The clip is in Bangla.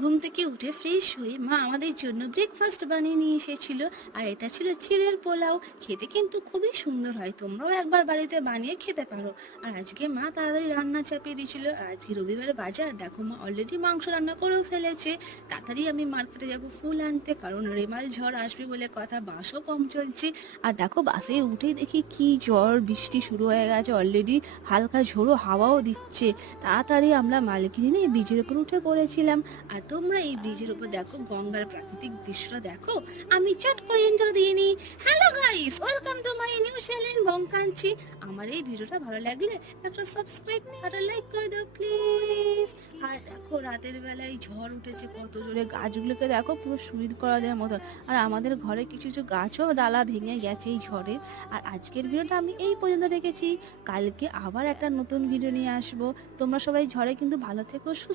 ঘুম থেকে উঠে ফ্রেশ হয়ে মা আমাদের জন্য ব্রেকফাস্ট বানিয়ে নিয়ে এসেছিল। আর এটা ছিল চিড়ের পোলাও। খেতে কিন্তু খুবই সুন্দর হয়, তোমরাও একবার বাড়িতে বানিয়ে খেতে পারো। আর আজকে মা তাড়াতাড়ি রান্না চাপিয়ে দিয়েছিল। আর আজকে রবিবার বাজার, দেখো মা অলরেডি মাংস রান্না করেও ফেলেছে। তাড়াতাড়ি আমি মার্কেটে যাব ফুল আনতে, কারণ রেমাল ঝড় আসবে বলে কথা, বাসও কম চলছে। আর দেখো বাসে উঠেই দেখি কি ঝড় বৃষ্টি শুরু হয়ে গেছে অলরেডি, হালকা ঝোড়ো হাওয়াও দিচ্ছে। তাড়াতাড়ি আমরা মালকিনি নিয়ে ব্রিজের উপর উঠে পড়েছিলাম। আর তোমরা এই ব্রিজের উপর দেখো গঙ্গার প্রাকৃতিক দৃশ্যটা দেখো। আমি চট করে ইন্ট্রো দিয়ে নিই। Hello guys, welcome to my new channel Bongkanchi. আমার এই ভিডিওটা ভালো লাগলে একটা সাবস্ক্রাইব আর লাইক করে দাও প্লিজ। আর দেখো রাতের বেলায় ঝড় উঠেছে কত জোরে, গাছগুলোকে দেখো পুরো শহীদ করা দেওয়ার মতো। আর আমাদের ঘরে কিছু কিছু গাছও ডালা ভেঙে গেছে এই ঝড়ে। আর আজকের ভিডিওটা আমি এই পর্যন্ত রেখেছি। কালকে আবার একটা নতুন ভিডিও নিয়ে আসবো। তোমরা সবাই ঝড়ে কিন্তু ভালো থেকো, সুস্থ